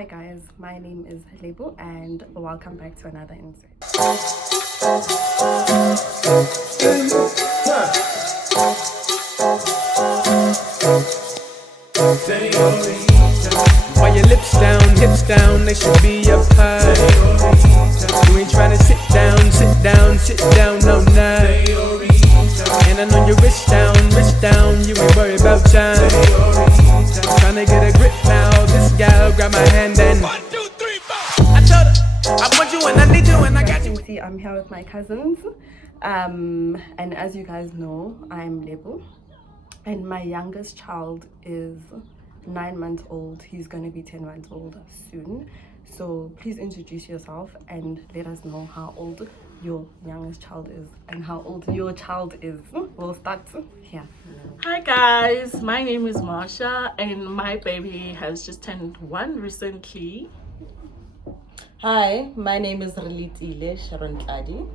Hi guys, my name is Lebo and welcome back to another insert. Why your lips down, hips down, they should be up high. You ain't tryna sit down, no night. And I know your wrist down, you ain't worried about time. Tryna get a grip now, this gal grab my hand and 1, 2, 3, 4. I told her, I want you and I need you and I got you. As you can see, I'm here with my cousins. And as you guys know, I'm Lebo. And my youngest child is 9 months old. He's going to be 10 months old soon. So please introduce yourself and let us know how old your youngest child is and how old your child is. We'll start here. Hi guys, my name is Marsha and my baby has just turned 1 recently. Hi, my name is Relitile Sharon Tladi,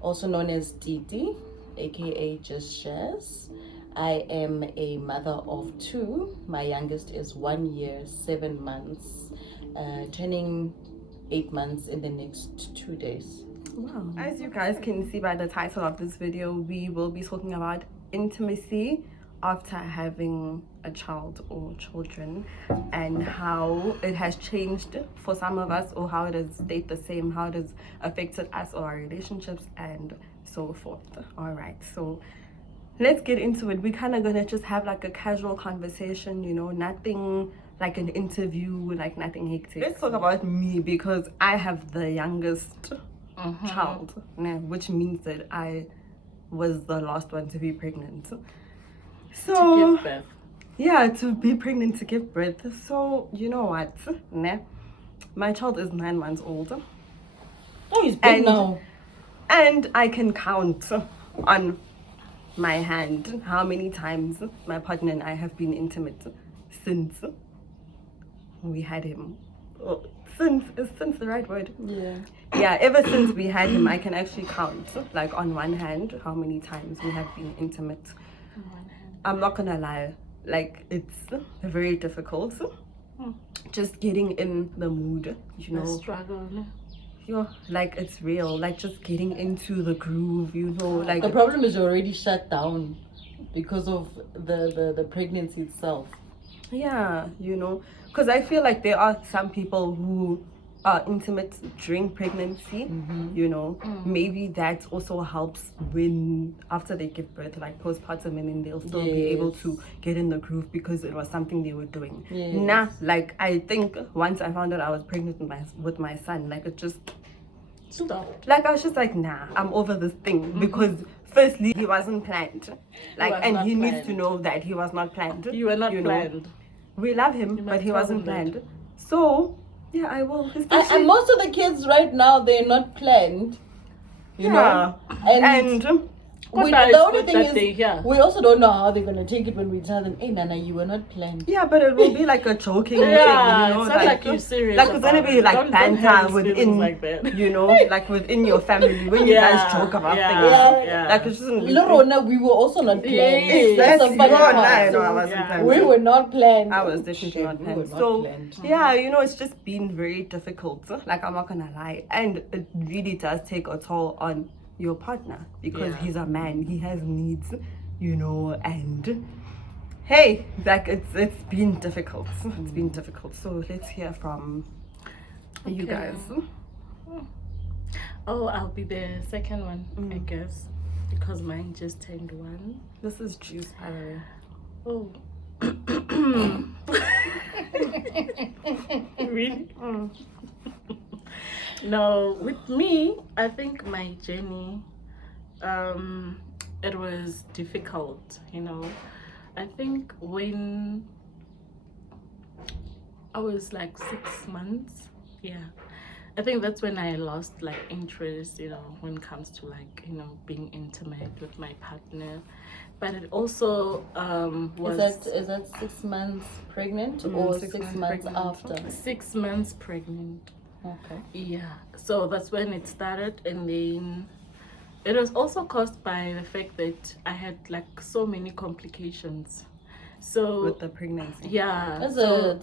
also known as Titi, aka Just Shares. I am a mother of 2. My youngest is 1 year, 7 months, turning 8 months in the next 2 days. Wow. As you guys can see by the title of this video, we will be talking about intimacy after having a child or children and how it has changed for some of us, or how it has stayed the same, how it has affected us or our relationships and so forth. All right, so let's get into it. We're kind of gonna just have like a casual conversation, you know, nothing like an interview, like nothing hectic. Let's talk about me because I have the youngest child, which means that I was the last one to be pregnant. So To give birth. yeah, to be pregnant, to give birth. So you know what, my child is 9 months old. Oh, he's big now. And I can count on my hand how many times my partner and I have been intimate since we had him. Oh, since is since the right word? Yeah, ever since we had him, I can actually count like on one hand how many times we have been intimate. I'm not gonna lie, like it's very difficult just getting in the mood, you know. A struggle. Like it's real, like just getting into the groove, you know. Like The problem is you're already shut down because of the pregnancy itself. yeah, you know, because I feel like there are some people who are intimate during pregnancy, you know. Maybe that also helps when after they give birth, like postpartum, and then they'll still be able to get in the groove because it was something they were doing. Nah, like I think once I found out I was pregnant with my son, like it just Stop. like I was just like, nah, I'm over this thing because firstly he wasn't planned, like, and he needs to know that he was not planned. You were not know. planned. We love him, but he wasn't planned. So yeah, I will. And most of the kids right now, they're not planned. You know? And the only thing is, we also don't know how they're going to take it when we tell them, hey, Nana, you were not planned. Yeah, but it will be like a joking thing, you know? It's not like you're serious. Like it's going to be like banter within, like that. you know, like within your family when you guys joke about things. Like it's just Lorona, we were also not planned. That's the funny part. I wasn't planned. We were not planned. I was definitely not planned. So yeah, you know, it's just been very difficult. Like I'm not going to lie. And it really does take a toll on your partner because he's a man, he has needs, you know, and hey, like it's been difficult. It's been difficult. So let's hear from you guys. Oh, I'll be the second one, I guess, because mine just turned 1. This is juice, by the way. Oh. Really? No, with me, I think my journey, it was difficult, you know. I think when I was like 6 months, I think that's when I lost like interest, you know, when it comes to like, you know, being intimate with my partner. But it also was... Is that 6 months pregnant or 6 months after? 6 months pregnant. Okay. Yeah, so that's when it started, and then it was also caused by the fact that I had like so many complications, So with the pregnancy. yeah, That's so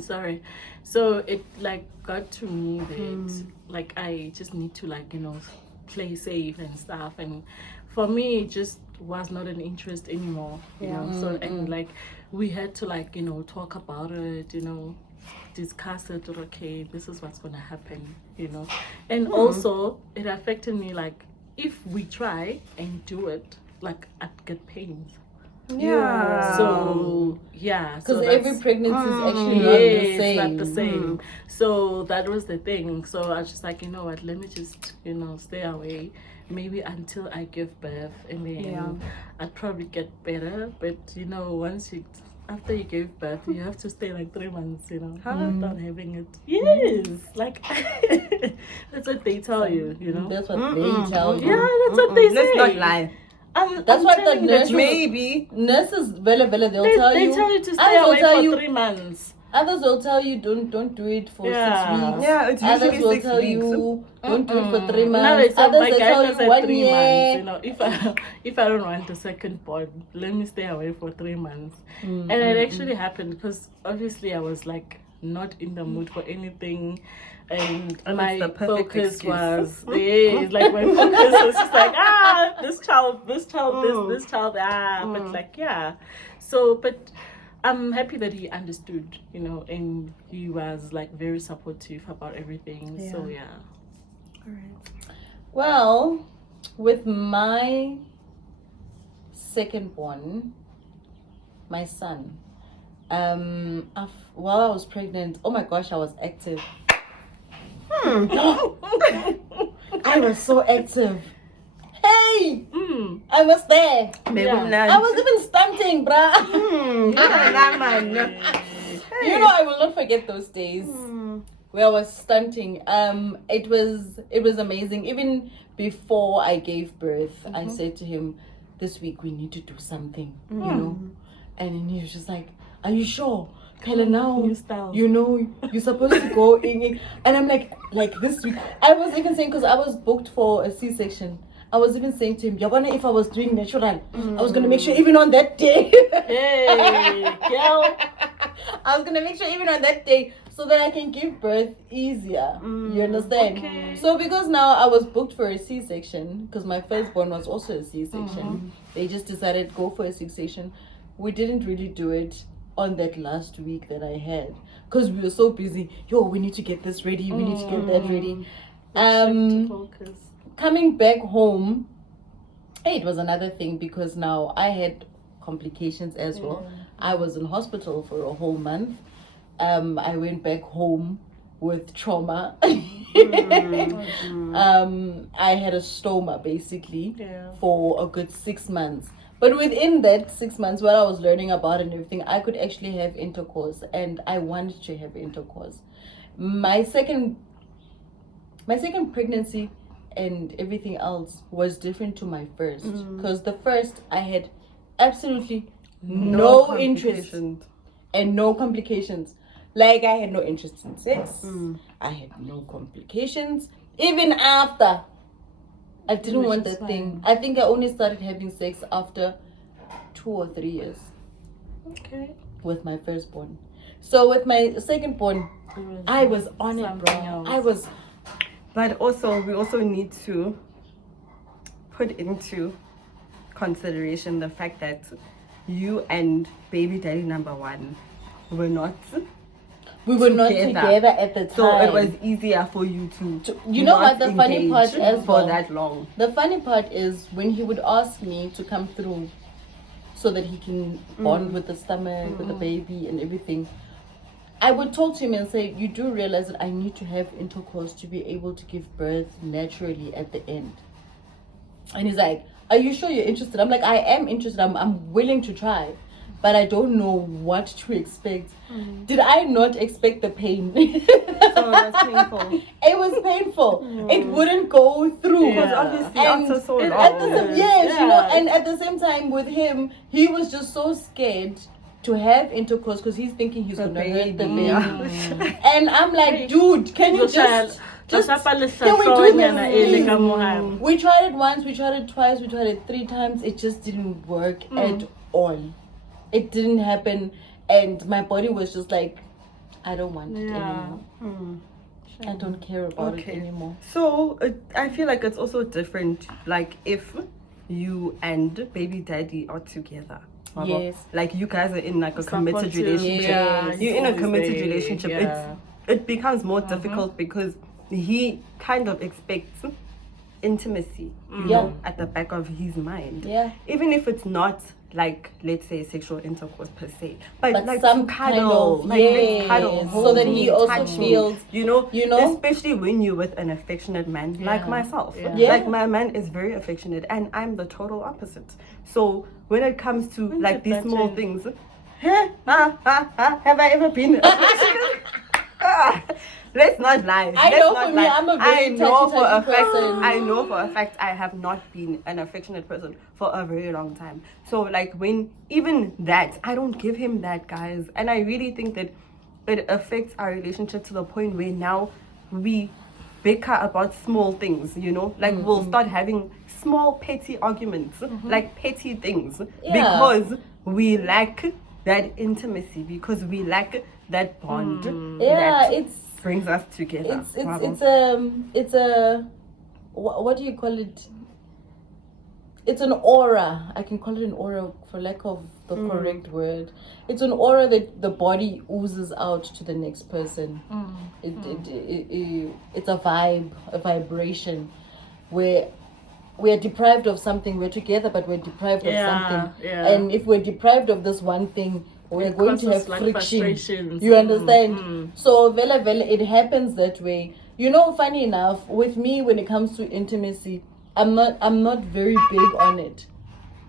sorry. So it like got to me that like I just need to like, you know, play safe and stuff, and for me it just was not an interest anymore, you know. So and like we had to like, you know, talk about it, you know, discuss it, or okay, this is what's gonna happen, you know. And also it affected me like if we try and do it, like I'd get pains. Yeah. So yeah, Because so every that's, pregnancy is actually yes, not not the the same. same. So that was the thing. So I was just like, you know what, let me just, you know, stay away maybe until I give birth, and then I'd probably get better. But you know, once you after you gave birth, you have to stay like 3 months, you know, without having it. Yes, like that's what they tell you, you know. That's what they tell you. Yeah, that's what they say. Let's not lie. That's what the telling you nurse truth. Maybe. nurses vele they'll They tell you. tell you to stay Others will away tell for you. 3 months. Others will tell you don't do it for 6 Yeah. weeks. Yeah, it's Others usually will 6 tell weeks. you don't do it for 3 months. Now they say Others my will tell guidance you at 1 3 year. months. You know, if I don't want a second born, let me stay away for 3 months. And it actually happened because obviously I was like not in the mood for anything, and And my it's the perfect focus excuse. was like my focus was just like this child, this child, but like so but I'm happy that he understood, you know, and he was like very supportive about everything. So yeah. All right. Well, with my second born, my son, while I was pregnant, oh my gosh, I was active. I was so active. Hey, I was there. Maybe Yeah. not. I was even stunting, bruh. You know, I will not forget those days where I was stunting. It was amazing. Even before I gave birth, I said to him, "This week we need to do something," you know. And then he was just like, "Are you sure? Kayla, now New style. you know you're supposed to go in." And I'm like this week. I was even saying, because I was booked for a C-section. I was even saying to him, "Yabana, if I was doing natural, I was gonna make sure even on that day." Hey, girl. I was gonna make sure even on that day so that I can give birth easier. You understand? Okay. So because now I was booked for a C-section, because my firstborn was also a C-section. They just decided to go for a C-section. We didn't really do it on that last week that I had, because we were so busy. We need to get this ready. We need to get that ready. To focus. Coming back home, it was another thing, because now I had complications as well. I was in hospital for a whole month. I went back home with trauma. I had a stoma basically for a good 6 months. But within that 6 months, while I was learning about it and everything, I could actually have intercourse, and I wanted to have intercourse. My second pregnancy and everything else was different to my first, because the first I had absolutely no interest and no complications. Like, I had no interest in sex. I had no complications. Even after, I didn't want that thing. I think I only started having sex after 2 or 3 years. Okay. With my firstborn. So with my secondborn, I was on it, bro. else. I was. But also, we also need to put into consideration the fact that you and baby daddy number one were not We were not together at the time. so it was easier for you to you know not what the funny part engage as well? for that long. The funny part is when he would ask me to come through so that he can bond with the stomach, with the baby and everything, I would talk to him and say, "You do realize that I need to have intercourse to be able to give birth naturally at the end." And he's like, "Are you sure you're interested?" I'm like, "I am interested. I'm willing to try, but I don't know what to expect." Did I not expect the pain? So that's painful. It was painful. It wouldn't go through. Because obviously And after so and long. at the same, yes, you know, and at the same time with him, he was just so scared to have intercourse because he's thinking he's gonna hurt the baby. Yeah. And I'm like, dude, can you just can we do this, please? We tried it once, we tried it twice, we tried it 3 times. It just didn't work at all. it didn't happen, and my body was just like, I don't want it Yeah. anymore. I don't care about it Okay. anymore. So I feel like it's also different, like if you and baby daddy are together. Yes. Like you guys are in like a committed Supportive, relationship. yeah, Yes. You're in a always committed there, relationship. yeah. It becomes more difficult because he kind of expects intimacy, you know, at the back of his mind. Yeah. Even if it's not like, let's say, sexual intercourse per se, but like some to kind cuddle, of, like let's cuddle, yes, so hold that me, he also touch me, feels, you know, you know? especially when you're with an affectionate man like Yeah. myself. Yeah. Like my man is very affectionate, and I'm the total opposite. So when it comes to like these small things, have I ever been affectionate? Let's not lie. I Let's know not for me, lie. I'm a very I know for a touchy fact. person. I know for a fact I have not been an affectionate person for a very long time. So like when even that, I don't give him that, guys, and I really think that it affects our relationship to the point where now we bicker about small things. You know, like we'll start having small petty arguments, like petty things, Yeah. because we lack that intimacy, because we lack that bond. Yeah, that it's brings us together. it's a what do you call it? It's an aura. I can call it an aura for lack of the correct word. It's an aura that the body oozes out to the next person. It's a vibe, a vibration, where we're deprived of something. We're together, but we're deprived of something. Yeah. And if we're deprived of this one thing, we're It going to have causes, like, friction. frustrations. You understand? So vela, it happens that way. You know, funny enough, with me when it comes to intimacy, I'm not very big on it.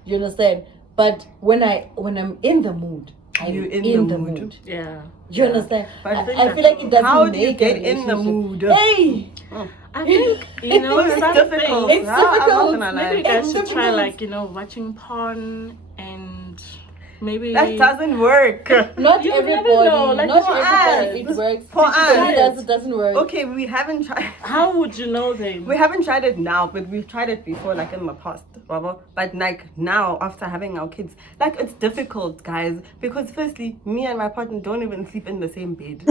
You understand? But when I'm in the mood, I'm You're in the mood. Yeah. You understand? But I feel like it doesn't How do you make get a in the relationship. mood? Hey, I think, you know, It's some difficult. things- It's I'm not difficult. gonna lie. Maybe you guys It's should try, difficult. like, you know, watching porn and maybe That doesn't work. not You never everybody, know, like, not for everybody us. it works. For It us. doesn't work. Okay, we haven't tried. How would you know them? We haven't tried it now, but we've tried it before, like in the past, Baba. But like now, after having our kids, like it's difficult, guys, because firstly, me and my partner don't even sleep in the same bed.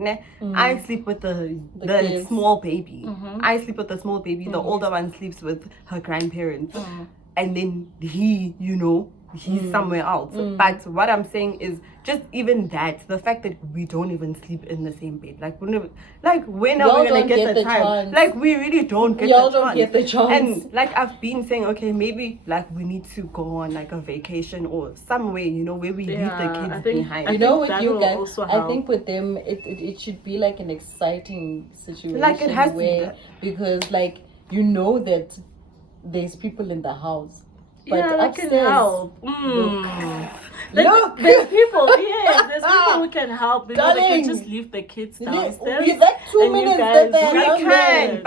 Nah, I sleep with the kids. small baby. I sleep with the small baby. The older one sleeps with her grandparents, and then he, you know, he's somewhere else. But what I'm saying is just even that, the fact that we don't even sleep in the same bed, like when Y'all are we gonna don't get the time? chance. Like we really don't get Y'all the don't chance. get the chance. And like I've been saying, okay, maybe like we need to go on like a vacation or some way, you know, where we leave the Yeah, kids I think- behind. I You know, think with that you will guys, also I help. think with them, it should be like an exciting situation. Like, it has to where, be. because like you know that there's people in the house. But yeah, that can upstairs, help. Look. There's people, there's people who can help. You know, they Darling. can just leave the kids Yeah, downstairs. that 2 and you minutes guys- that they're We down can, there.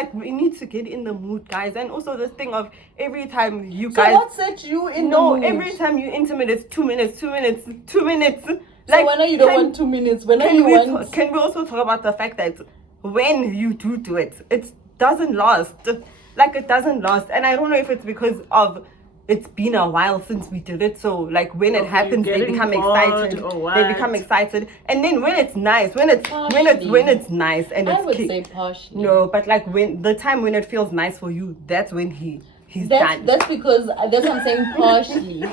but we need to get in the mood, guys. And also this thing of every time you So guys, what set you in the no, mood? every time you intimate, it's 2 minutes. So when are you don't want 2 minutes? When are you want? Can we also talk about the fact that when you do it, it doesn't last. Like it doesn't last, and I don't know if it's because of it's been a while since we did it. So like when it Or happens, you're they getting become bored excited. or They what? become excited, and then when it's nice, when it's nice and it's I would kick- say partially. no, but like when the time when it feels nice for you, that's when he's done. That's because that's what I'm saying partially,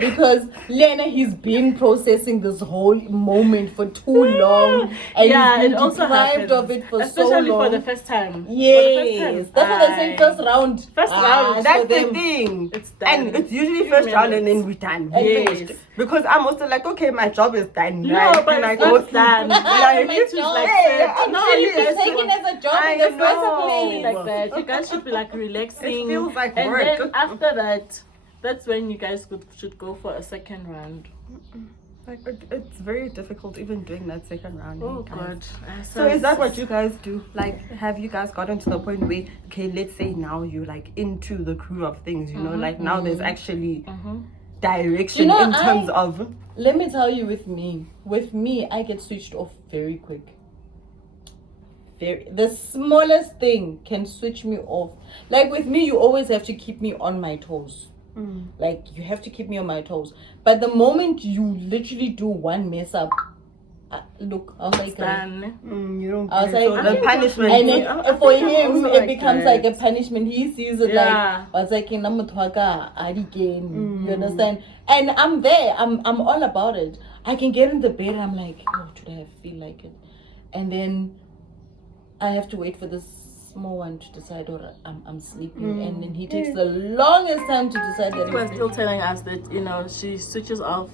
because Lena, he's been processing this whole moment for too long, and Yeah, he's it been also deprived happens, of it for so especially long. for the first time. Yes, that's what I'm saying. First round. First round, That's for the them. thing. It's done. And it's usually Few first round and minutes. then we're done. And We yes. finished. Because I'm also like, okay, my job is done. No, right? but Can I it's go not sleep? done. Like, My job. like, Hey, I'm no, chilling. you guys It's taken as a job I in the know. first place. like that. You guys should be like relaxing. It feels like and work. then after that, that's when you guys should go for a second round. Like, it's very difficult even doing that second round. Oh guys. God. So is that what you guys do? Like, have you guys gotten to the point where, okay, let's say now you're like into the crew of things, you know, like now there's actually direction You know, in terms of. Let me tell you, with me, I get switched off very quick. The smallest thing can switch me off. Like with me, you always have to keep me on my toes. Like, you have to keep me on my toes. But the moment you literally do one mess up, look, I was like, Done. You don't. I was So like, the punishment. and I for think I'm him, also it like becomes that. like a punishment. He sees it Yeah. like, I was like, you understand? And I'm there. I'm all about it. I can get in the bed and I'm like, oh, today I feel like it. And then I have to wait for this small one to decide, or I'm sleeping. And then he takes the longest time to decide that You are he's still telling us that she switches off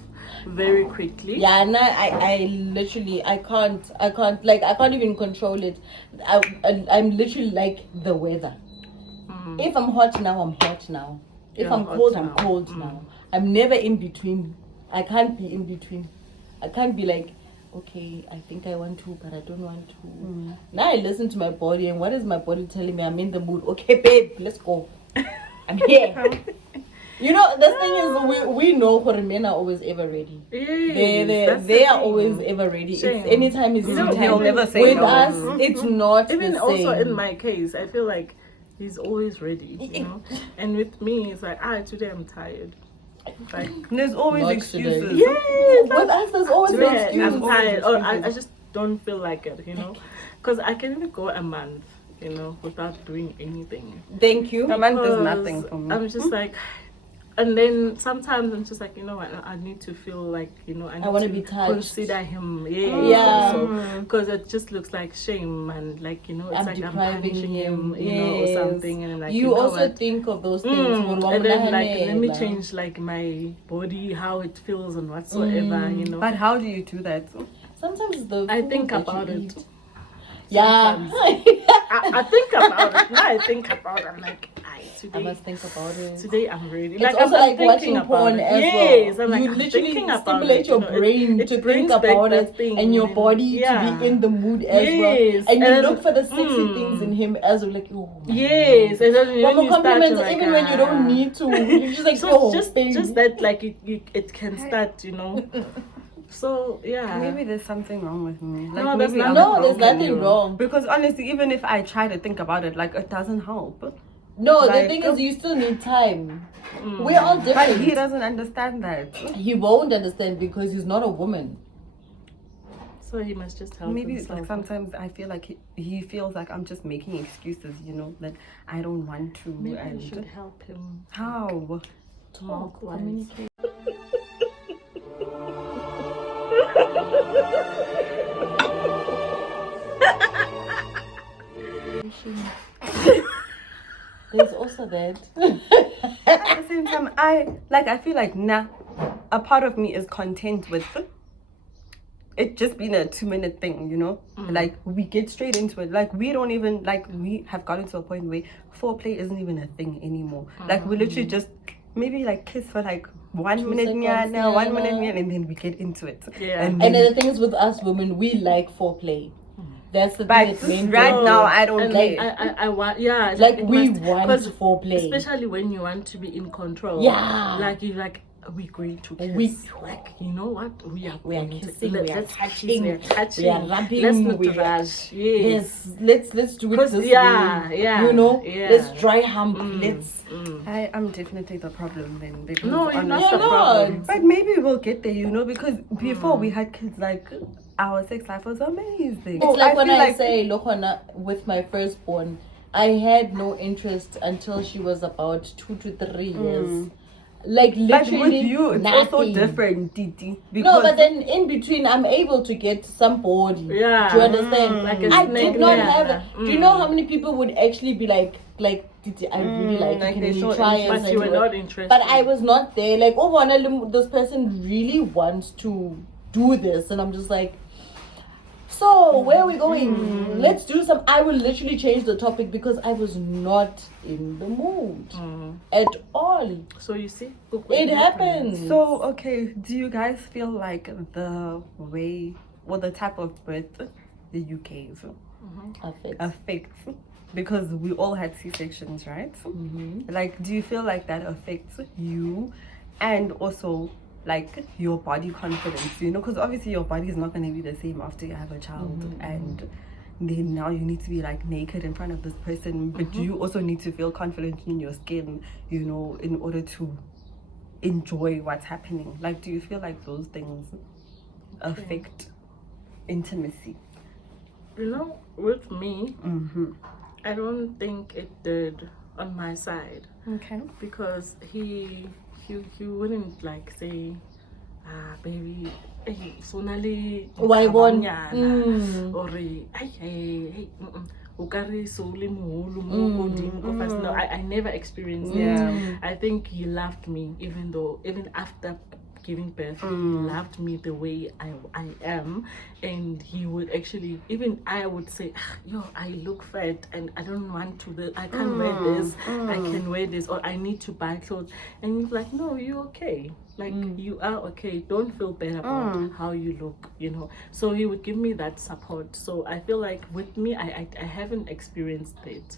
very quickly. Yeah, and I literally I can't even control it. I'm literally like the weather. If I'm hot now, I'm hot now. If You're I'm hot cold, now. I'm cold now. I'm never in between. I can't be in between. I can't be like, okay, I think I want to, but I don't want to. Now I listen to my body, and what is my body telling me? I'm in the mood. Okay, babe, let's go. I'm here. You know, the thing is, we know men are always ever ready. Yes, They are always ever ready. Shame. It's anytime is know, time. he'll never say With no. us, it's not Even the also same. in my case, I feel like he's always ready, And with me, it's like, today I'm tired. Like, There's always Not excuses. today. yes, With us, there's always an today excuse. I'm tired. Or I just don't feel like it, Because I can even go a month, without doing anything. Thank you. A month is Because nothing for me. I'm just like, and then sometimes I'm just like, I need to feel like, I wanna need be to touched. consider him, Yeah. because it just looks like shame and like, it's I'm like I'm depriving punishing him, Yes. or something, and I'm like, You also what? think of those things. And then like, let me Like, change like my body, how it feels and whatsoever, But how do you do that? Sometimes the I food think that about you it. eat. Yeah. I think about it. Now I think about it. I'm like, I today, must think about it. today I'm ready. It's Like, also I'm like thinking watching about porn it. as Yes, well. I'm like, You I'm literally thinking about stimulate it, your it brain to think brings back about that it thing, and your body to be in the mood as well. Yes, And you and look for the sexy things in him as well, like, oh my Yes, and then Well, when you start compliments, to, like, even when you don't need to, you're just like, so oh, just baby. that, like, it can start, So yeah, Maybe there's something wrong with me. Like, No, there's maybe nothing I'm No, there's broken. nothing wrong. Because honestly, even if I try to think about it, like, it doesn't help. No, the Like, thing is, you still need time. We're all But different. he doesn't understand that. He won't understand because he's not a woman. so he must just help Maybe himself. like sometimes I feel like he feels like I'm just making excuses, that I don't want to. Maybe and you should help him how? talk, communicate. There's also that. At the same time, I feel like a part of me is content with it just being a 2-minute thing, Like, we get straight into it. Like, we don't even, like, we have gotten to a point where foreplay isn't even a thing anymore. Like, we literally just maybe like kiss for like 1 minute, seconds, yeah, 1 minute, yeah, and then we get into it. Yeah. And And then, the thing is, with us women, we like foreplay. That's the but thing that men right don't. now, I don't And care. I want, yeah, Like, it we must- want 'cause foreplay. especially when you want to be in control. Yeah. Like, you like, we're going to kiss. We- like, you know what? We are We are going to- kissing, we are let's touching, kiss, we are touching. we are rubbing, Let's not we are- rush. Yes. Let's do it 'Cause, this yeah, way. yeah, yeah. Let's dry hump. Let's. I'm definitely the problem then. Because No, you're not You're the problem. not. But maybe we'll get there, because before we had kids, like, our sex life was amazing. It's like when feel I say, Lokona, with my firstborn, I had no interest until she was about 2 to 3 years. Like, But literally with you, it's nothing. also different, Titi. No, but then in between, I'm able to get some body. Yeah. Do you understand? Like a I snake, did not yeah. have it. Do you know how many people would actually be like, Titi, I really like like you. they Can show you try it? But you were not interested. But I was not there. Like, oh, this person really wants to do this. And I'm just like, so where are we going? Let's do some. I will literally change the topic because I was not in the mood at all. So you see, It happens. So, okay, do you guys feel like the way or the type of birth the UK affects? Because we all had C-sections, right? Like, do you feel like that affects you and also like your body confidence, because obviously your body is not going to be the same after you have a child and then now you need to be like naked in front of this person, but you also need to feel confident in your skin, in order to enjoy what's happening? Like, do you feel like those things affect intimacy? You know, with me, Mm-hmm. I don't think it did on my side, Okay. because he wouldn't like say, baby, hey, sonali Why one? or hey, ukari soli muhulu mo godimo ko fast. No, I never experienced it. I think he loved me even after giving birth. He loved me the way I am, and he would actually, even I would say, yo, I look fat and I don't want to, I can't wear this, I can wear this, or I need to buy clothes, and he's like, no, you're okay, like you are okay, don't feel bad about how you look, you know. So he would give me that support. So I feel like with me, I haven't experienced it.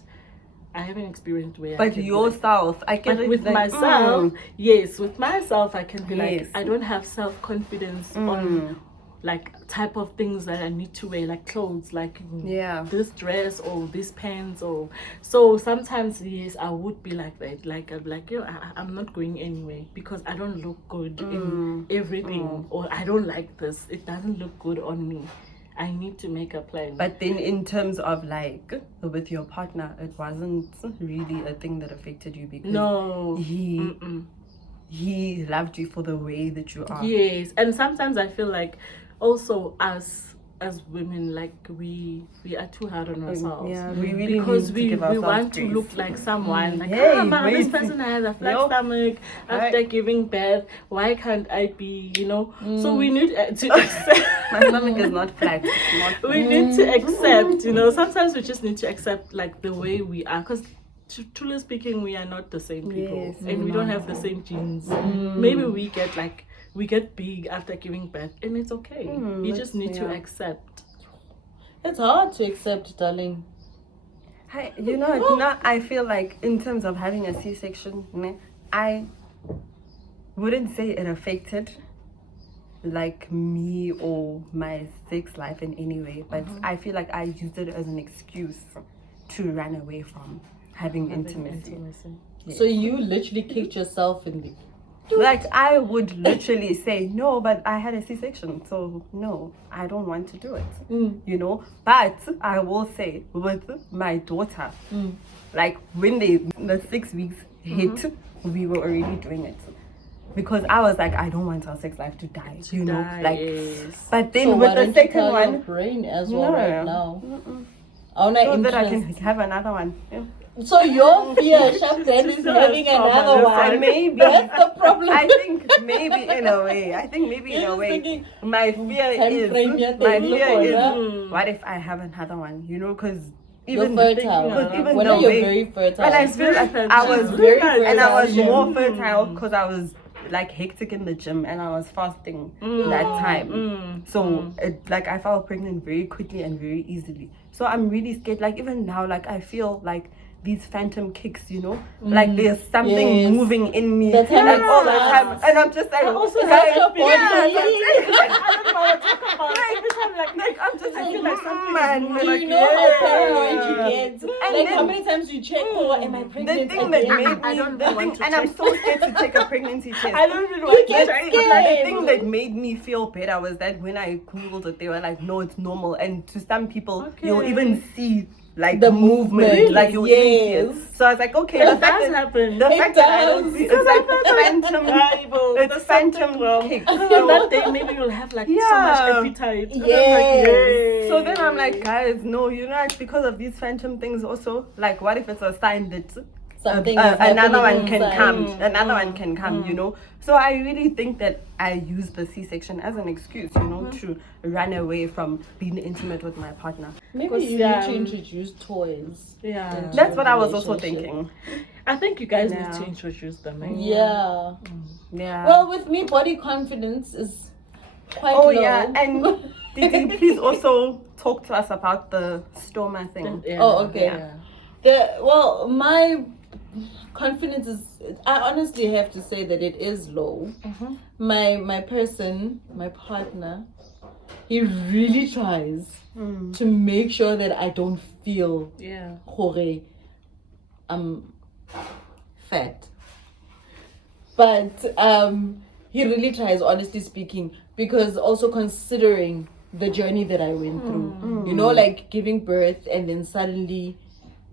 I haven't experienced where. But yourself, I can. But with myself, yes, with myself, I can be Yes. like, I don't have self-confidence on like type of things that I need to wear, like clothes, like this dress or these pants, or so sometimes yes, I would be like that, like I'm like, yo, I'm not going anywhere because I don't look good in everything, or I don't like this, it doesn't look good on me. I need to make a plan. But then in terms of like with your partner, it wasn't really a thing that affected you because no, he loved you for the way that you are. Yes, and sometimes I feel like also us as women, like we are too hard on ourselves. Yeah, we really because need to give we want grace. to look like someone. Like, this person has a flat stomach after giving birth. Why can't I be? You know. So we need to accept. My stomach is not flat. It's not flat. We need to accept. You know, sometimes we just need to accept like the way we are, because truly speaking, we are not the same people, and we don't have the same genes. Maybe we get big after giving birth, and it's okay. You just need to accept. It's hard to accept, darling. You know, now I feel like in terms of having a C-section, I wouldn't say it affected like me or my sex life in any way, but I feel like I used it as an excuse to run away from having intimacy. So you literally kicked yourself in the... Like, I would literally say, no, but I had a C-section, so no, I don't want to do it, you know. But I will say, with my daughter, like, when the 6 weeks hit, we were already doing it. Because I was like, I don't want our sex life to die, you know. Like, but then so with the second one, your brain as well right now. So that I can have another one. Yeah. So your fear, Shabdan, is having another one. Maybe that's the problem. I think maybe in a way. My fear is what if I have another one? You know, because even you're fertile. Even when the you're way, very fertile. and I feel like I was very fertile, and I was more fertile because I was like hectic in the gym and I was fasting that time. So it, like I fell pregnant very quickly and very easily. So I'm really scared. Like even now, like I feel like these phantom kicks, you know, like there's something moving in me, like all the time, and I'm just like, I also guys, have to I don't know what to talk about. Every time, like I'm just, I feel like something. Man, is do like, you know how paranoid you get? Like how many times you check, am I the pregnant? thing that made me, I don't the want thing, to and I'm so scared to take a pregnancy test. I don't really want to get try it. scared. The thing that made me feel better was that when I googled it, they were like, no, it's normal, and to some people, you'll even see like The movement, movement, like you'll even see it. yes. So I was like, okay, It does happen. The It fact that I don't does. see it's like phantom, it's phantom kick. So that day maybe you'll have like so much appetite. And I'm like, Yes. yay. So then I'm like, guys, no, you know, it's because of these phantom things also. Like, what if it's a sign that Something is another happening one can inside. come, another one can come, you know. So I really think that I use the C-section as an excuse, you know, to run away from being intimate with my partner. Maybe you need to introduce toys. Yeah. That's what I was also thinking. I think you guys need to introduce them. Eh? Yeah. Yeah. Well, with me, body confidence is quite oh low. yeah, and Didi, please also talk to us about the Stoma thing. Yeah. Oh, okay. Yeah. My confidence is, I honestly have to say that it is low. My partner, he really tries to make sure that I don't feel I'm fat. But he really tries, honestly speaking, because also considering the journey that I went through, you know, like giving birth and then suddenly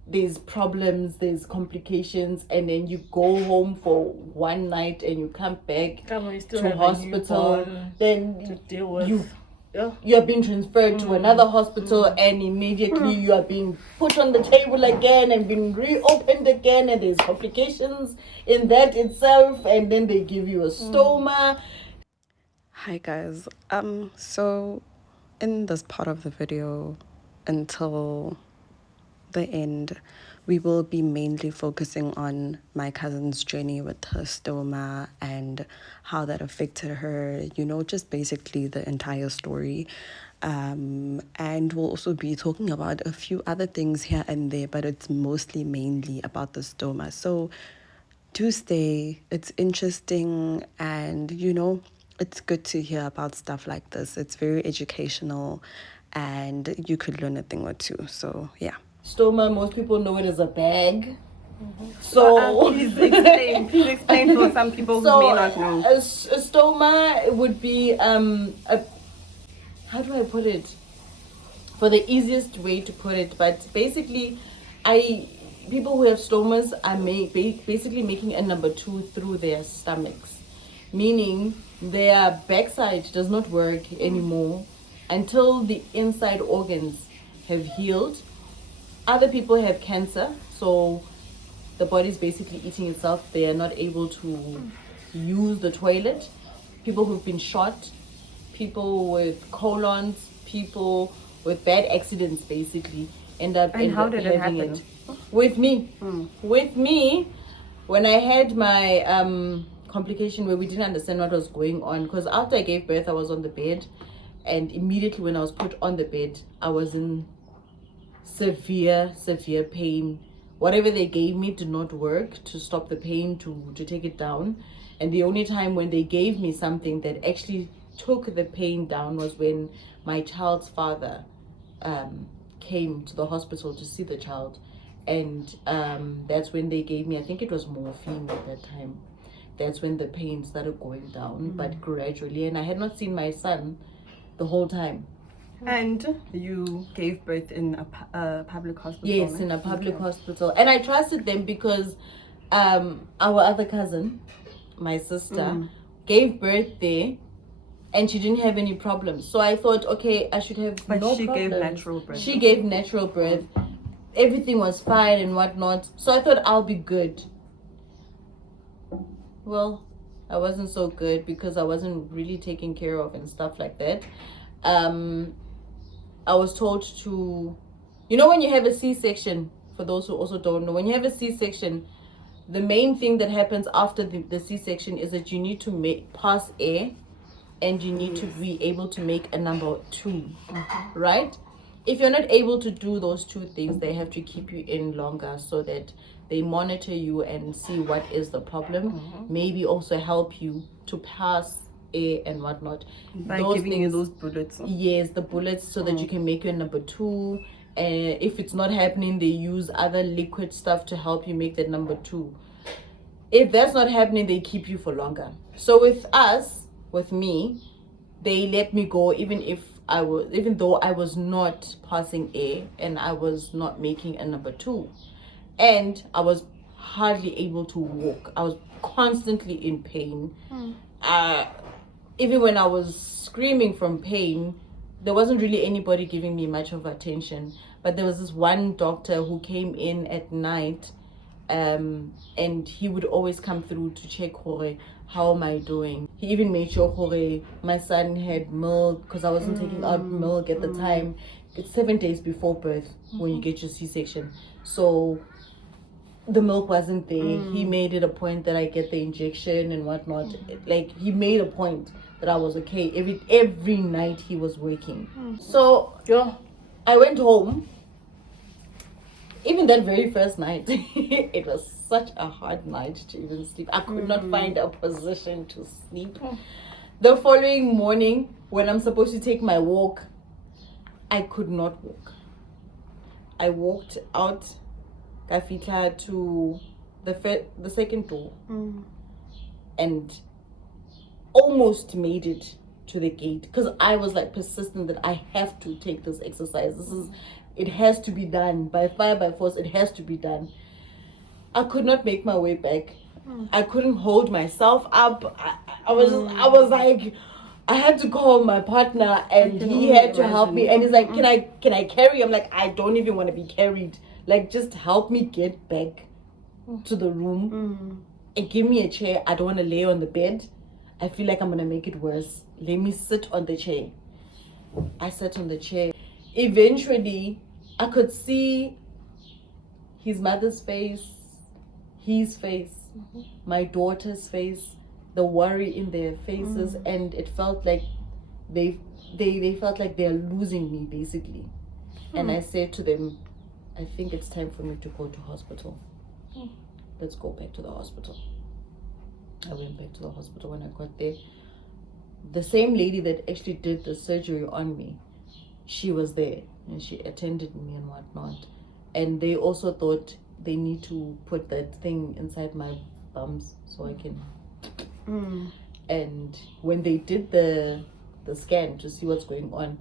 there's problems, there's complications, and then you go home for one night and you come back to hospital, then to deal with. you are being transferred to another hospital, and immediately you are being put on the table again and being reopened again, and there's complications in that itself, and then they give you a stoma. Hi guys. So in this part of the video until the end, we will be mainly focusing on my cousin's journey with her stoma and how that affected her, you know, just basically the entire story. And we'll also be talking about a few other things here and there, but it's mostly mainly about the stoma. So do stay, it's interesting, and you know, it's good to hear about stuff like this. It's very educational and you could learn a thing or two. So yeah. Stoma, most people know it as a bag. So please explain for some people who may not know. A stoma would be how do I put it? For the easiest way to put it, but basically, people who have stomas are basically making a number 2 through their stomachs, meaning their backside does not work anymore until the inside organs have healed. Other people have cancer, so the body's basically eating itself. They are not able to use the toilet. People who've been shot, people with colons, people with bad accidents basically end up how did it having happen? it. With me, when I had my complication where we didn't understand what was going on, because after I gave birth I was on the bed, and immediately when I was put on the bed I was in severe pain. Whatever they gave me did not work to stop the pain, to take it down. And the only time when they gave me something that actually took the pain down was when my child's father came to the hospital to see the child, and that's when they gave me, I think it was morphine at that time. That's when the pain started going down, but gradually. And I had not seen my son the whole time. And you gave birth in a public hospital? Yes, in a public hospital. And I trusted them because our other cousin, my sister, gave birth there, and she didn't have any problems. So I thought, okay, I should have no problems. But she gave natural birth. She gave natural birth. Everything was fine and whatnot. So I thought I'll be good. Well, I wasn't so good because I wasn't really taken care of and stuff like that. I was told to, you know, when you have a C-section, for those who also don't know, when you have a C-section, the main thing that happens after the C-section is that you need to pass air, and you need to be able to make a number 2, right? If you're not able to do those 2 things, they have to keep you in longer so that they monitor you and see what is the problem. Maybe also help you to pass air and whatnot. By giving you those bullets. Yes, the bullets, so that you can make your number 2. And if it's not happening, they use other liquid stuff to help you make that number 2. If that's not happening, they keep you for longer. So with me, they let me go even though I was not passing air and I was not making a number 2. And I was hardly able to walk. I was constantly in pain. Even when I was screaming from pain, there wasn't really anybody giving me much of attention. But there was this one doctor who came in at night, and he would always come through to check, how am I doing? He even made sure my son had milk, because I wasn't taking out milk at the time. It's 7 days before birth when you get your C-section. So the milk wasn't there. He made it a point that I get the injection and whatnot. Like, he made a point that I was okay. Every night he was working. So I went home. Even that very first night, it was such a hard night to even sleep. I could not find a position to sleep. The following morning, when I'm supposed to take my walk, I could not walk. I walked out Kafika to the second door. and almost made it to the gate because I was like persistent that I have to take this exercise. It has to be done by fire, by force. It has to be done. I could not make my way back. I couldn't hold myself up. I was like, I had to call my partner, and he had to help me. And he's like, can I carry? I'm like, I don't even want to be carried. Like, just help me get back to the room and give me a chair. I don't want to lay on the bed. I feel like I'm gonna make it worse. Let me sit on the chair. I sat on the chair. Eventually, I could see his mother's face, his face, my daughter's face, the worry in their faces, and it felt like they felt like they're losing me basically. And I said to them, I think it's time for me to go to hospital. Let's go back to the hospital. I went back to the hospital. When I got there, the same lady that actually did the surgery on me, she was there and she attended me and whatnot. And they also thought they need to put that thing inside my bums so I can. And when they did the scan to see what's going on,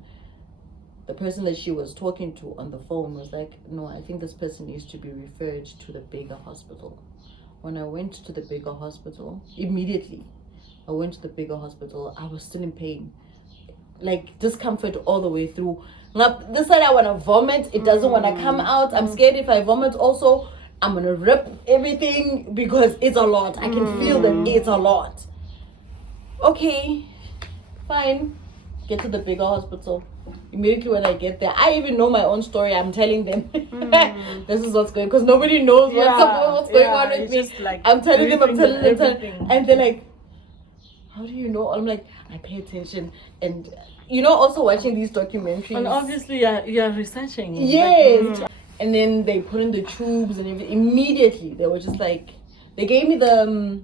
the person that she was talking to on the phone was like, no, I think this person needs to be referred to the bigger hospital. When I went to the bigger hospital, immediately I went to the bigger hospital, I was still in pain. Like discomfort all the way through. Now, this side I want to vomit, it doesn't want to come out. I'm scared if I vomit also, I'm going to rip everything because it's a lot. I can feel that it's a lot. Okay, fine. Get to the bigger hospital. Immediately when I get there, I even know my own story. I'm telling them this is what's going, because nobody knows what's going on with me. Like I'm telling them, and they're like, how do you know? I'm like, I pay attention, and also watching these documentaries. And obviously, you're researching. Yes. And then they put in the tubes and everything. Immediately they were just like, they gave me the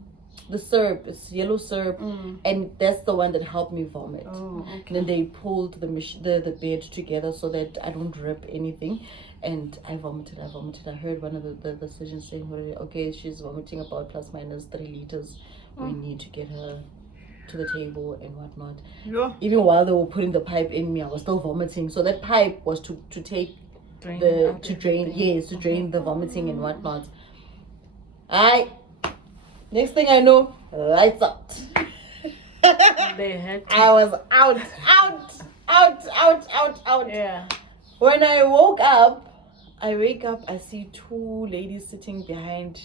syrup, it's yellow syrup, and that's the one that helped me vomit. And then they pulled the bed together so that I don't rip anything, and I vomited. I heard one of the surgeons saying, okay, she's vomiting about plus minus 3 liters. We need to get her to the table and whatnot. Even while they were putting the pipe in me, I was still vomiting. So that pipe was to drain the vomiting and whatnot. Next thing I know, lights out. I was out. Yeah. When I wake up, I see 2 ladies sitting behind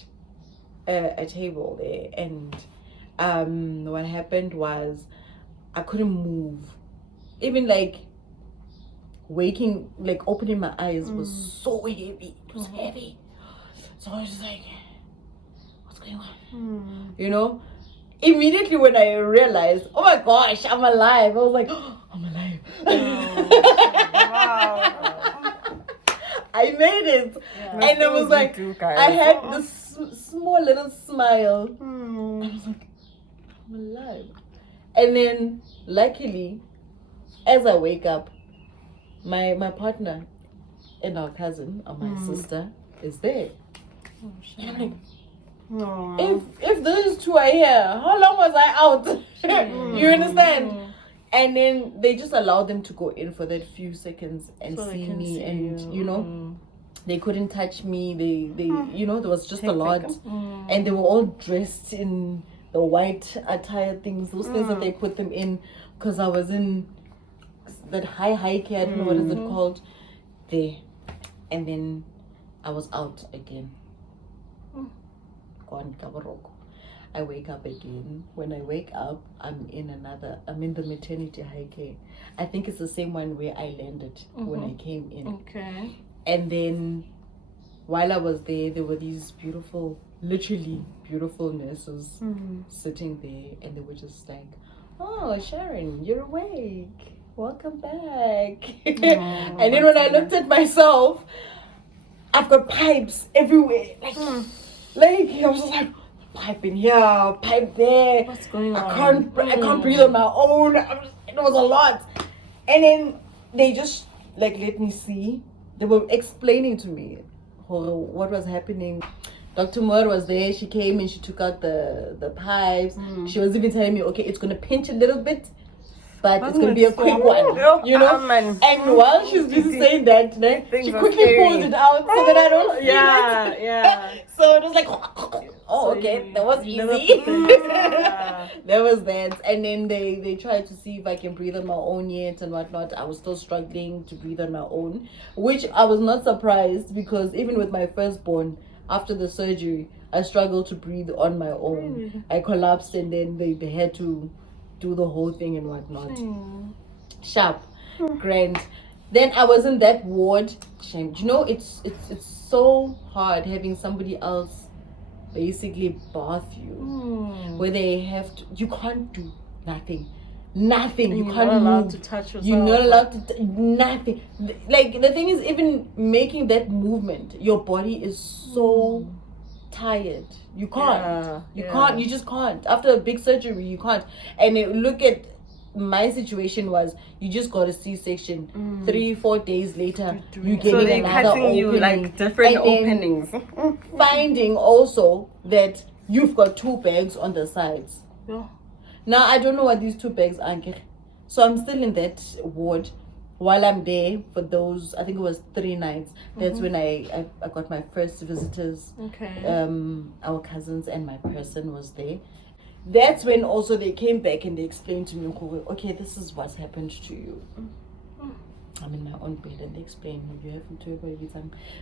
a table there, and what happened was I couldn't move. Even like waking, like opening my eyes was so heavy. It was heavy. So I was just like, what's going on? Immediately when I realized, oh my gosh, I'm alive, I was like, oh, I'm alive. Wow. I made it. And it was like, I had this small little smile. I was like, I'm alive. And then luckily, as I wake up, my partner and our cousin, or my sister, is there. And I'm like, if those 2 are here, how long was I out? You understand? And then they just allowed them to go in for that few seconds and So see me, and they couldn't touch me. They there was just a lot, and they were all dressed in the white attire things, those things that they put them in, because I was in that high care, I don't know what is it called there. And then I was out again. Gone Kabaroko. I wake up again. When I wake up, I'm in the maternity high care. I think it's the same one where I landed when I came in. Okay. And then while I was there were these beautiful, literally beautiful nurses sitting there, and they were just like, oh, Sharon, you're awake. Welcome back. And then when I looked at myself, I've got pipes everywhere. Like I was just like, pipe in here, pipe there. What's going on? I can't breathe on my own. It was a lot. And then they just like let me see. They were explaining to me what was happening. Dr. Moore was there. She came and she took out the pipes. She was even telling me, okay, it's gonna pinch a little bit, but it's gonna be a quick one, you know. And while she's busy saying that, she quickly pulled it out so that I don't feel it. Yeah. So it was like, oh, okay, that was easy. That was that. And then they tried to see if I can breathe on my own yet and whatnot. I was still struggling to breathe on my own, which I was not surprised, because even with my firstborn, after the surgery, I struggled to breathe on my own. I collapsed, and then they had to do the whole thing and whatnot. Sharp, grand. Then I was in that ward. Shame. You know, it's so hard having somebody else basically bath you, where they have to. You can't do nothing. Nothing. You can't not allowed move. to touch yourself. You're not allowed to nothing. Like, the thing is, even making that movement, your body is so tired. You can't. You can't. You just can't. After a big surgery, you can't. And look at my situation was, you just got a C-section. 3-4 days later, you getting so they're another cutting opening. you like different openings. Finding also that you've got 2 bags on the sides. Yeah. Now, I don't know what these 2 bags are. So I'm still in that ward. While I'm there for those, I think it was 3 nights. That's when I got my first visitors. Okay. Our cousins and my person was there. That's when also they came back and they explained to me, okay, this is what's happened to you. I'm in my own bed, and they explain, you have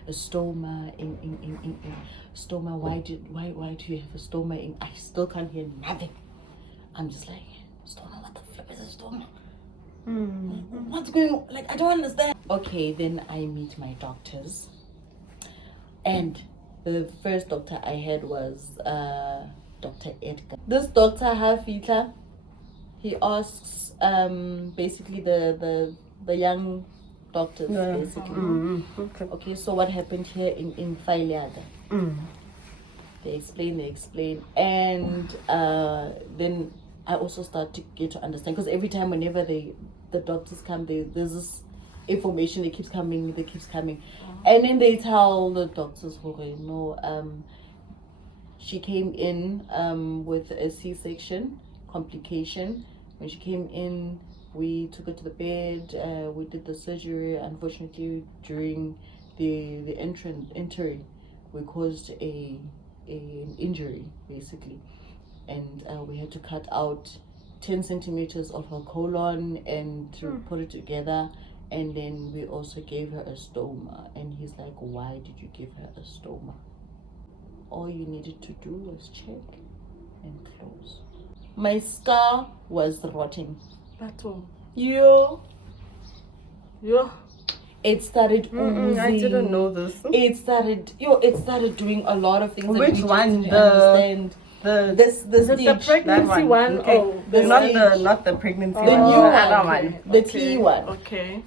a stoma in stoma. Why do you have a stoma? I still can't hear nothing. I'm just like, stoma, what the flip is a stoma? What's going on? Like, I don't understand. Okay, then I meet my doctors, and the first doctor I had was Dr. Edgar. This Dr. Hafita, he asks basically the young doctors, basically. Okay, so what happened here in Failiada? They explain, and then I also start to get to understand, because every time whenever the doctors come, there's this information that keeps coming, and then they tell the doctors, she came in with a C-section complication. When she came in, we took her to the bed, we did the surgery. Unfortunately, during the entry, we caused an injury, basically. And we had to cut out 10 centimeters of her colon and to put it together. And then we also gave her a stoma. And he's like, why did you give her a stoma? All you needed to do was check and close. My scar was rotting. Battle. Yo. It started oozing. I didn't know this. It started doing a lot of things. Which that we one? didn't understand. The pregnancy one? Okay. Oh, Not the pregnancy The one. new The one. other one. The T one. Okay.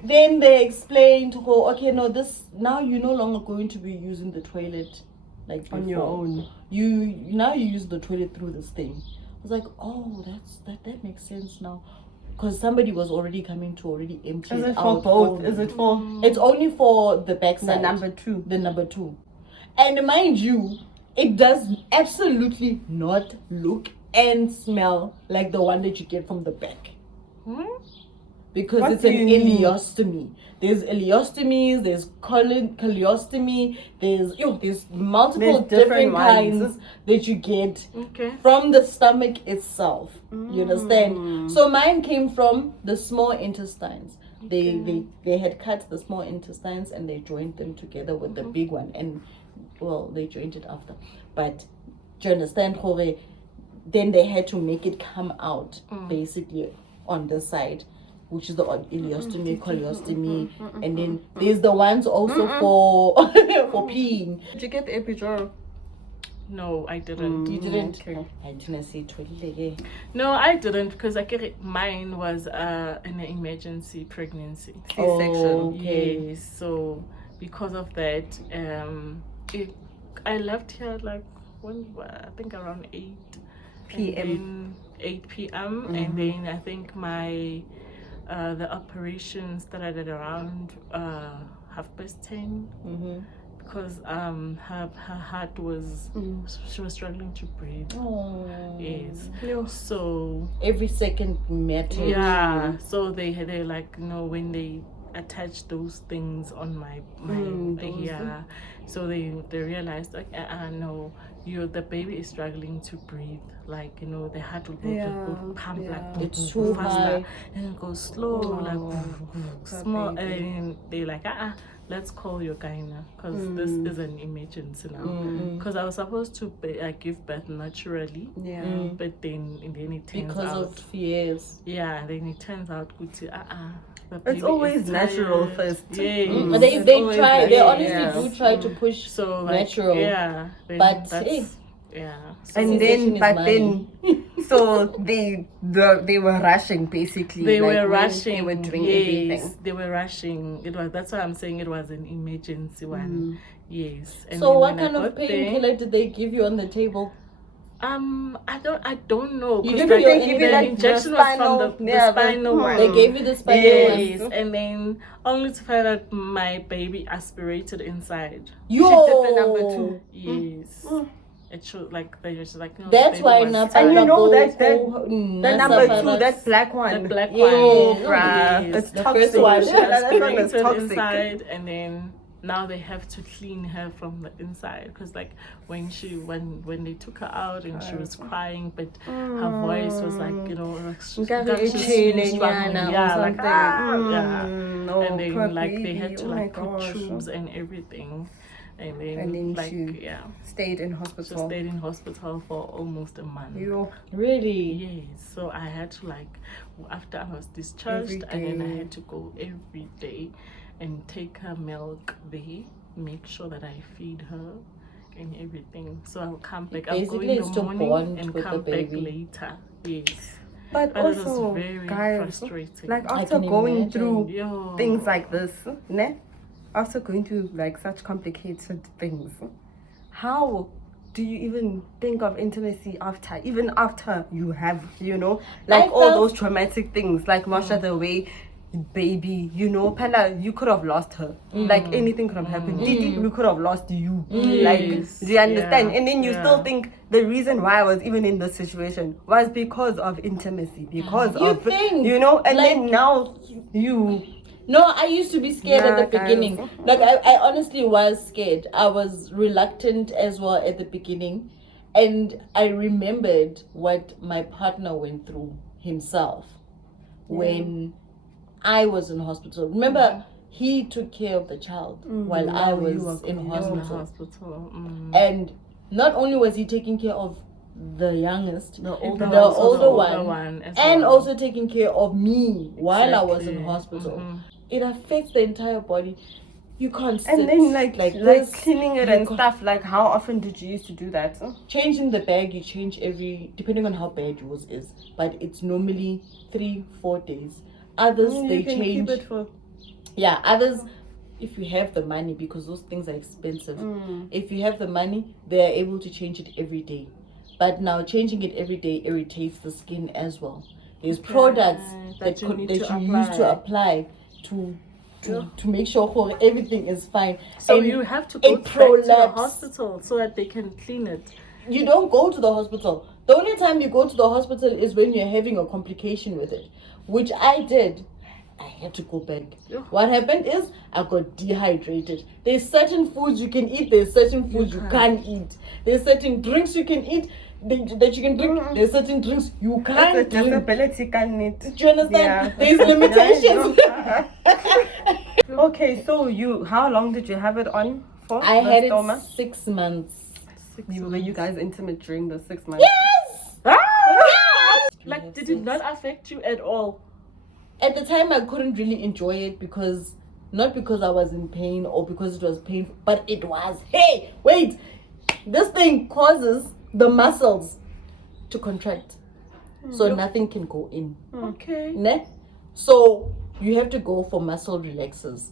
Then they explained, okay, no, this now you're no longer going to be using the toilet like before. On your own. You use the toilet through this thing. I was like, oh, that makes sense now, because somebody was already coming to already empty Is it it out. for both? Is it for It's only for the backside. the number two? And mind you, it does absolutely not look and smell like the one that you get from the back. Because What it's do an you mean? ileostomy. There's ileostomies, there's coliostomy, there's multiple There's different different kinds ones. that you get Okay. from the stomach itself. You understand? So mine came from the small intestines. They had cut the small intestines and they joined them together with the big one, and well, they joined it after. But do you understand, Jorge? Then they had to make it come out basically on the side, which is the ileostomy, coliostomy, and then there's the ones also for peeing. Did you get the epidural? No, I didn't. You didn't? Okay. I didn't see it. No, I didn't, because mine was an emergency pregnancy. C-section. Okay. Yes, so because of that, I left here like I think around 8 PM. 8 p.m. And then I think my the operations started at around 10:30, because her heart was she was struggling to breathe. Oh. Yes. Yeah. So Every second mattered. yeah. So they like, you know, when they attach those things on my yeah, so they realized like no, the baby is struggling to breathe, like, you know, the heart will go pump like It's too faster high. and it goes slow, like small, and they like let's call your gyna, because this is an emergency now, because I was supposed to give birth naturally, but then it turns Because out of years. yeah, then it turns out good to It's always natural first. Yeah. They try. They honestly yeah. do try to push So like, natural. yeah, then But that's, hey. yeah. And C-section then, is but money. then, so they were rushing basically. They like, were when rushing. They were doing yes, everything. they were rushing. That's why I'm saying it was an emergency one. Yes. And So then what when I kind of got there, painkiller did they give you on the table? I don't know. You 'cause, didn't like, feel the anything? injection was from the spinal one. They gave you the spinal Yes, one. and then only to find out my baby aspirated inside. Yo. She did the number 2. Yes. It showed like they just like no. That's the why baby was Napa. And you know that the the number 2, that black one. the black Yeah. one. Oh, Yeah. bruh. Yes. It's The toxic. first one. She Yeah, that one is aspirated toxic. inside, and then now they have to clean her from the inside, because like when they took her out and she was crying, but her voice was like, you know, yeah, like yeah. Oh, And then poor like they baby. had to Oh my like put gosh. tubes and everything, and then And then like she stayed in she hospital. stayed in hospital for almost a month. Yo. Really? Yes, so I had to like, after I was discharged, and then I had to go every day and take her milk there, make sure that I feed her and everything. So I'll come back. I'll go Basically, in it's the to morning bond and with the come back baby. later. Yes. But But it was also, very guys, frustrating. like I after can going imagine. through Yo. things like this, ne? After going through like such complicated things, how do you even think of intimacy even after you have, you know, like I all felt- those traumatic things, like Masha, the way baby, you know, Panda, you could have lost her. Like anything could have happened. Didi, we could have lost you. Like, Yes. do you understand? Yeah. And then you still think the reason why I was even in this situation was because of intimacy, because You of, think, you know, and like- then now you. No, I used to be scared at the Nah, guys. beginning. Like I honestly was scared. I was reluctant as well at the beginning. And I remembered what my partner went through himself when I was in hospital. Remember, he took care of the child while I While you was were in In the hospital. hospital. And not only was he taking care of the youngest, The older the one. older one, as and well. also taking care of me while I was in Exactly. hospital. It affects the entire body. You can't sit And then like this. cleaning it You and ca- stuff. Like, how often did you used to do that? Changing the bag, you change depending on how bad yours is, but it's normally 3-4 days. Others they you can change. keep it for. Yeah, others, if you have the money, because those things are expensive. If you have the money, they are able to change it every day. But now changing it every day irritates the skin as well. There's products that you need you to use to apply to make sure everything is fine. So And you have to go it back to the prolapse. hospital so that they can clean it. You don't go to the hospital. The only time you go to the hospital is when you're having a complication with it, which I did. I had to go back. Yeah. What happened is I got dehydrated. There's certain foods you can eat, there's certain foods you can't eat. There's certain drinks you can eat that you can drink. There's certain drinks you It's a can't drink. disability, can it? Do you understand? Yeah. There's limitations. Okay, so how long did you have it on for? I the had it stoma? 6 months. Were you guys intimate during the 6 months? Yes! Like, did it not affect you at all? At the time, I couldn't really enjoy it because, not because I was in pain or because it was painful, but it was. Hey, wait! This thing causes the muscles to contract. So nothing can go in. Okay. Ne? So you have to go for muscle relaxers.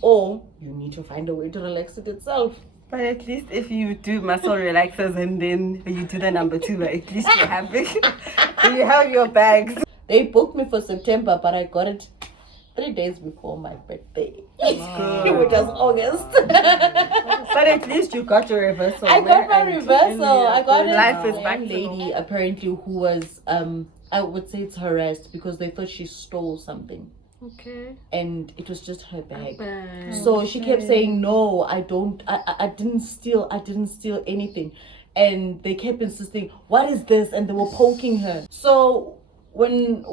Or you need to find a way to relax it itself. But at least if you do muscle relaxers and then you do the number 2, at least you have it. You have your bags. They booked me for September, but I got it 3 days before my birthday, good. which was August. But at least you got your reversal. I got my and- reversal. I got it. Life is A back young to lady apparently who was I would say it's harassed because they thought she stole something, Okay. and it was just her bag. Bag. So she kept saying, "No, I don't. I didn't steal. I didn't steal anything." And they kept insisting, "What is this?" And they were poking her. So when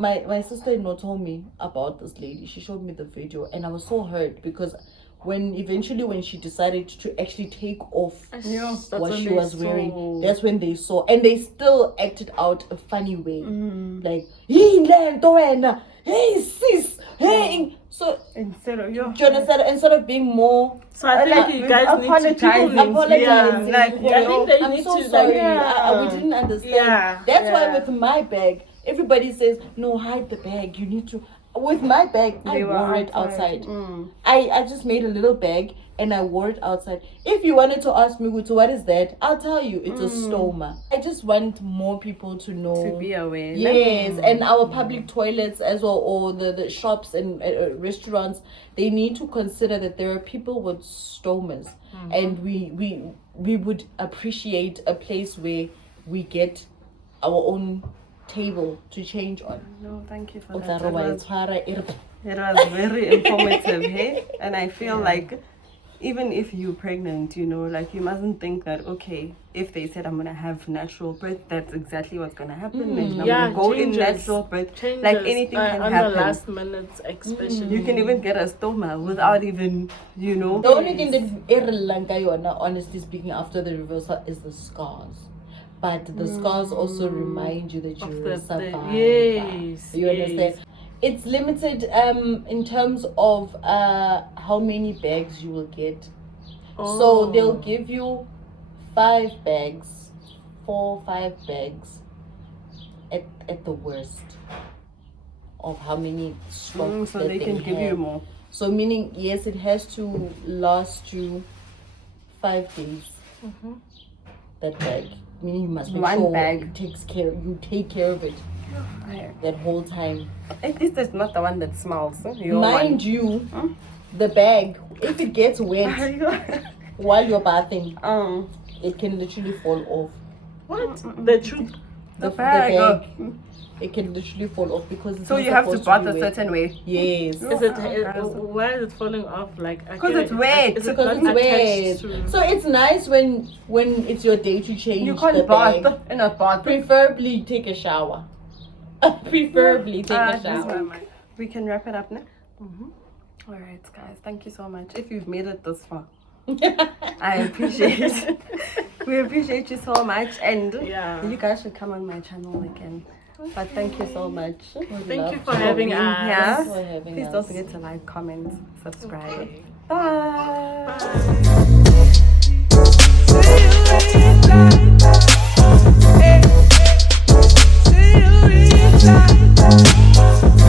my sister-in-law told me about this lady, she showed me the video, and I was so hurt because when she decided to actually take off Yeah, what she was wearing, that's when they saw, and they still acted out a funny way, like, "Hey, Lento, wena. Hey, sis, hey." So Instead of your do you understand? Instead of being more, So I think like, you guys need to apologizing. apologizing, Yeah, like, you I know, think they I'm need so to sorry. like, We didn't understand. Yeah, That's why yeah. with my bag, everybody says, "No, hide the bag. You need to." With my bag, I They were wore it outside. outside. I just made a little bag and I wore it outside. If you wanted to ask me, what is that? I'll tell you, it's a stoma. I just want more people to know. to be aware. Yes, and our public toilets as well, or the shops and restaurants, they need to consider that there are people with stomas, and we would appreciate a place where we get our own table to change on. No, thank you for O tla that. roba It e was, tshwara e re- it was very informative, hey? And I feel like even if you're pregnant, you know, like you mustn't think that, okay, if they said I'm gonna have natural birth, that's exactly what's gonna happen. And I'm gonna go in natural birth. Changes, like anything can on happen. the last minutes, especially. You can even get a stoma without even, you know. The only thing that e re llang ka yona, honestly speaking, after the reversal is the scars. But the scars also remind you that Of you're the- a survivor. yes, You understand? It's limited in terms of how many bags you will get. So they'll give you 5 bags, 4-5 bags at the worst of how many stocks So that they can give you have. more. So meaning, yes, it has to last you 5 days. That bag, meaning you must make One sure bag. it takes care. You take care of it that whole time. At least it's not the one that smells. Your Mind you, the bag, if it gets wet one. while you're bathing, um, it can literally fall off. What? The truth. the The bag. bag, it can literally fall off because it's So not you have to supposed bath be a wet. certain way. Yes. Is it? guys. Why is it falling off? Like Because it's wet. Is it Because not it's attached wet. to? So it's nice when it's your day to change You the can't bag. bath in a bath. Preferably take a shower. Preferably take a This shower. one, we can wrap it up now. All right, guys. Thank you so much. If you've made it this far, I appreciate. We appreciate you so much, and Yeah. you guys should come on my channel again. But thank you so much. Thank you for having us. Yeah. For having Please us. don't forget to like, comment, subscribe. Bye.